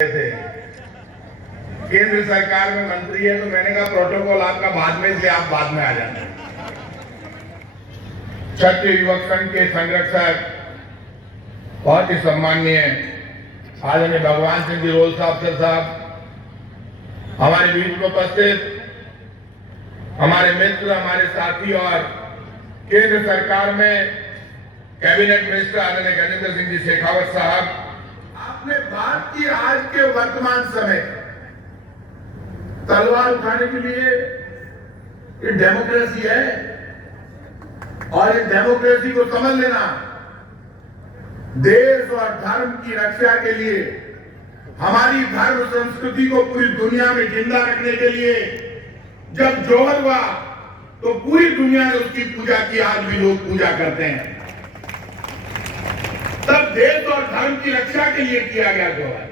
थे केंद्र सरकार में मंत्री है, तो मैंने कहा प्रोटोकॉल आपका बाद में, इसलिए आप बाद में आ जाते हैं। छठ युवक संघ के संरक्षक बहुत ही सम्माननीय आदरणीय भगवान सिंह जी रोल साहब, हमारे बीच में उपस्थित हमारे मित्र, हमारे साथी और केंद्र सरकार में कैबिनेट मिनिस्टर आदरणीय गजेंद्र सिंह जी शेखावत साहब, आपने बात की आज के वर्तमान समय तलवार उठाने के लिए ये डेमोक्रेसी है और ये डेमोक्रेसी को समझ लेना। देश और धर्म की रक्षा के लिए, हमारी धर्म संस्कृति को पूरी दुनिया में जिंदा रखने के लिए जब जोहर हुआ तो पूरी दुनिया ने उसकी पूजा की। आज भी लोग पूजा करते हैं। तब देश और धर्म की रक्षा के लिए किया गया जोहर।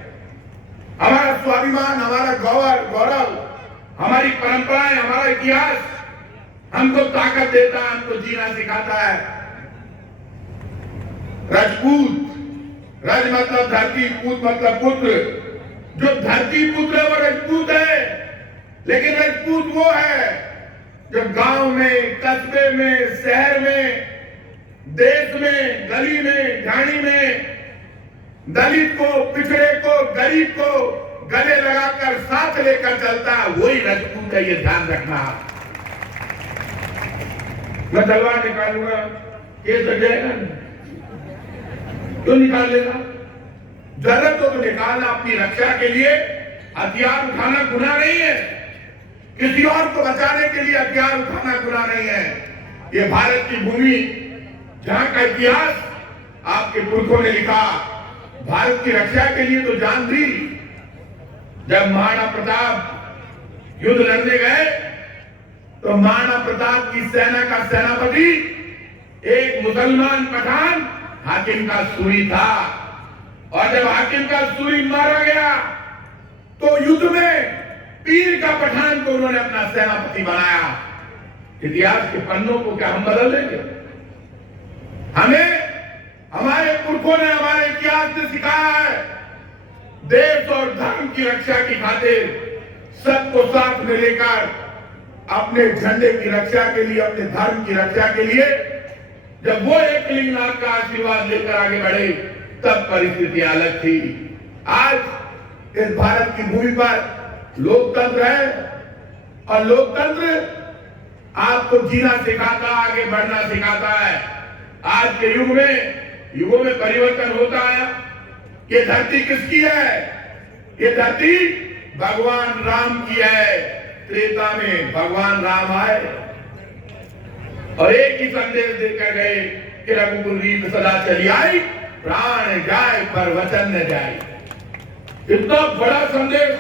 हमारा स्वाभिमान, हमारा गौरव, हमारी परंपराएं, हमारा इतिहास हमको ताकत देता है, हमको जीना सिखाता है। राजपूत, रज मतलब धरती, पूत मतलब पुत्र। जो धरती पुत्र है वो राजपूत है, लेकिन राजपूत वो है जो गांव में, कस्बे में, शहर में, देश में, गली में, ढाणी में दलित को, पिछड़े को, गरीब को गले लगाकर साथ लेकर चलता है, वही राजपूत है। ये ध्यान रखना। मैं तलवार निकालूंगा, केस लग जाएगा। क्यों निकाल लेगा? जरूरत तो निकालना अपनी रक्षा के लिए। हथियार उठाना गुनाह नहीं है। किसी और को बचाने के लिए हथियार उठाना गुनाह नहीं है। ये भारत की भूमि, जहां का इतिहास आपके पुरखों ने लिखा, भारत की रक्षा के लिए तो जान दी। जब महाराणा प्रताप युद्ध लड़ने गए तो महाराणा प्रताप की सेना का सेनापति एक मुसलमान पठान हाकिम का सूरी था, और जब हाकिम का सूरी मारा गया तो युद्ध में पीर का पठान को उन्होंने अपना सेनापति बनाया। इतिहास के पन्नों को क्या हम बदल देंगे? हमें हमारे पुरखों ने, हमारे इतिहास ने सिखाया है, देश और धर्म की रक्षा की खातिर सबको साथ में लेकर अपने झंडे की रक्षा के लिए, अपने धर्म की रक्षा के लिए जब वो एकलिंगनाथ का आशीर्वाद लेकर आगे बढ़े, तब परिस्थिति अलग थी। आज इस भारत की भूमि पर लोकतंत्र है, और लोकतंत्र आपको जीना सिखाता, आगे बढ़ना सिखाता है। आज के युगों में परिवर्तन होता है। ये धरती किसकी है? ये धरती भगवान राम की है। त्रेता में भगवान राम आए और एक ही संदेश देकर गए कि रघुकुल रीत सदा चली आई, प्राण जाए पर वचन न जाए। इतना बड़ा संदेश,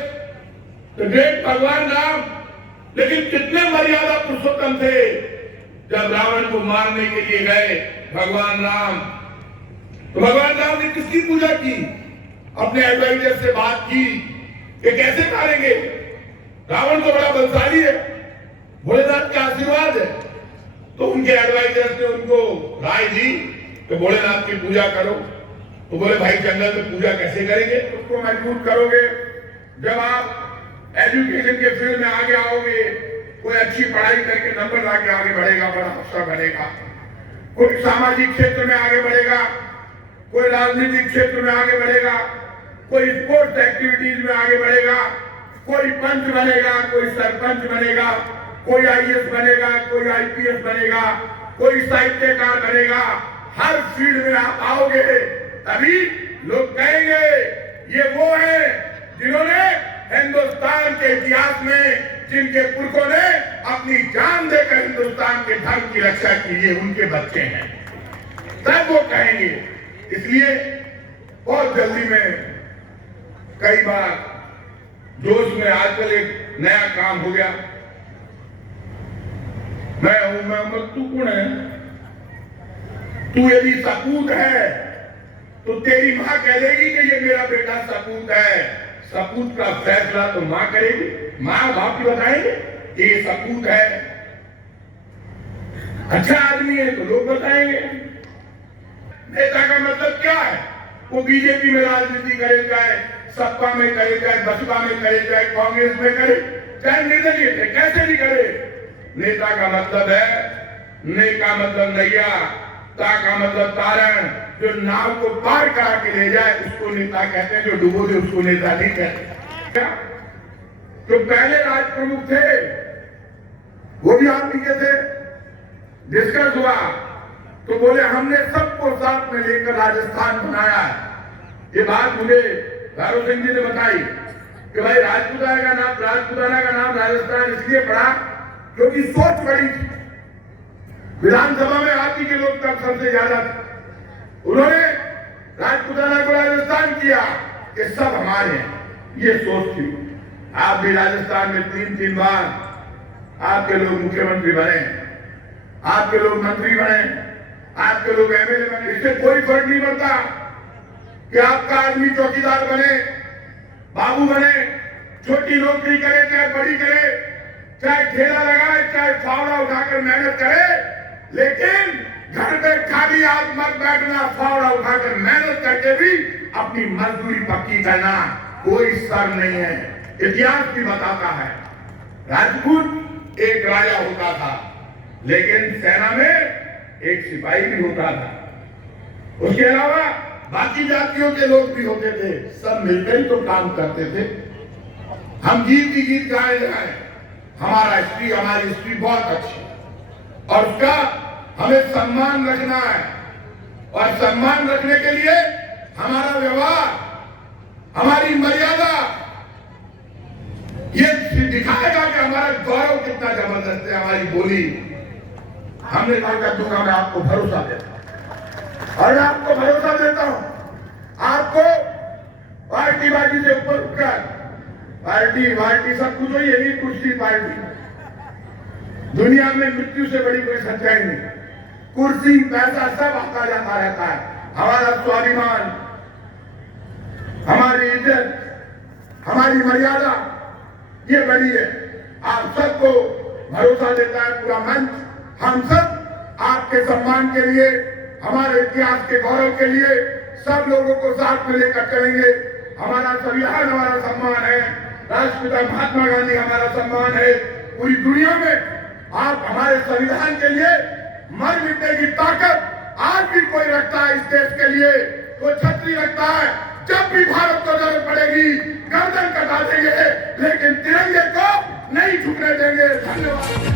तो ग्रेट भगवान राम, लेकिन कितने मर्यादा पुरुषोत्तम थे। जब रावण को मारने के लिए गए भगवान राम, तो भगवान राम ने किसकी पूजा की? अपने एडवाइजर से बात की कि कैसे मारेंगे। रावण तो बड़ा बलशाली है, भोलेनाथ का आशीर्वाद है। तो उनके एडवाइजर ने उनको राय दी कि भोलेनाथ की पूजा करो। तो बोले भाई जंगल में पूजा कैसे करेंगे? उसको मजबूत करोगे जब आप एजुकेशन के फील्ड में आगे आओगे, कोई अच्छी पढ़ाई करके नंबर लाके आगे बढ़ेगा, बड़ा अफसर बनेगा, कोई सामाजिक क्षेत्र में आगे बढ़ेगा, कोई राजनीतिक क्षेत्र में आगे बढ़ेगा, कोई स्पोर्ट्स एक्टिविटीज में आगे बढ़ेगा, कोई पंच बनेगा, कोई सरपंच बनेगा, कोई आईएएस बनेगा, कोई आईपीएस बनेगा, कोई साहित्यकार बनेगा। हर फील्ड में आप आओगे, तभी लोग कहेंगे ये वो है जिन्होंने हिंदुस्तान के इतिहास में, जिनके पुरखों ने अपनी जान देकर हिंदुस्तान के धर्म की रक्षा की, ये उनके बच्चे हैं। तब वो कहेंगे। इसलिए बहुत जल्दी में, कई बार जोश में, आजकल एक नया काम हो गया, मैं हूं, तू कौन है? तू यदि सपूत है तो तेरी मां कह देगी कि ये मेरा बेटा सपूत है। सपूत का फैसला तो मां करेगी, मां बाप की बताएंगे कि ये सपूत है, अच्छा आदमी है तो लोग बताएंगे। नेता का मतलब क्या है? वो बीजेपी में राजनीति करे, चाहे सपा में करे, चाहे बसपा में करे, चाहे कांग्रेस में करे, चाहे निर्दलीय थे, कैसे भी करे। नेता का मतलब है, ने का मतलब नैया, ता का मतलब तारण, जो नाव को पार करा के ले जाए उसको नेता कहते हैं, जो डूबो दे उसको नेता नहीं कहते। जो पहले राज प्रमुख थे वो भी आप ही के थे। डिस्कस हुआ तो बोले हमने सबको साथ में लेकर राजस्थान बनाया है। ये बात मुझे भैरव सिंह जी ने बताई कि भाई राजपुताना का नाम राजस्थान इसलिए पड़ा क्योंकि सोच बड़ी थी। विधानसभा में आप ही के लोग तब सबसे ज्यादा थे। उन्होंने राजपुताना को राजस्थान किया कि सब हमारे हैं, ये सोच थी। आप भी राजस्थान में 3-3 बार आपके लोग मुख्यमंत्री बने, आपके लोग मंत्री बने, आपके लोग एमएलए बने। इससे कोई फर्क नहीं पड़ता कि आपका आदमी चौकीदार बने, बाबू बने, छोटी नौकरी करे चाहे बड़ी करे, चाहे ठेला लगाए चाहे फावड़ा उठाकर मेहनत करे, लेकिन घर पे खाली हाथ मत बैठना, फावड़ा उठाकर मेहनत करके भी अपनी मजदूरी पक्की करना, कोई शर्म नहीं है। इतिहास भी बताता है राजपूत एक राजा होता था, लेकिन सेना में एक सिपाही भी होता था। उसके अलावा बाकी जातियों के लोग भी होते थे, सब मिलकर ही तो काम करते थे। हम गीत की गीत गाए जाए, हमारी हिस्ट्री बहुत अच्छी, और उसका हमें सम्मान रखना है। और सम्मान रखने के लिए हमारा व्यवहार, हमारी मर्यादा ये दिखाएगा कि हमारा गौरव कितना जबरदस्त है। हमारी बोली, हमने कहा दूंगा, मैं आपको भरोसा देता हूं, और मैं आपको भरोसा देता हूं, आपको पार्टी बाजी से ऊपर उठकर पार्टी सब कुछ हो, ये भी कुर्सी पार्टी। दुनिया में मृत्यु से बड़ी कोई सच्चाई नहीं। कुर्सी पैसा सब आता जाता रहता है। हमारा स्वाभिमान, हमारी इज्जत, हमारी मर्यादा ये बड़ी है। आप सबको भरोसा देता है पूरा मंच। हम सब आपके सम्मान के लिए, हमारे इतिहास के गौरव के लिए सब लोगों को साथ में लेकर चलेंगे। हमारा संविधान हमारा सम्मान है, राष्ट्रपिता महात्मा गांधी हमारा सम्मान है। पूरी दुनिया में आप हमारे संविधान के लिए मर मिटने की ताकत आज भी कोई रखता है। इस देश के लिए कोई छतरी रखता है। जब भी भारत को जरूरत पड़ेगी गर्दन कटा देंगे, लेकिन तिरंगे को नहीं झुकने देंगे। धन्यवाद।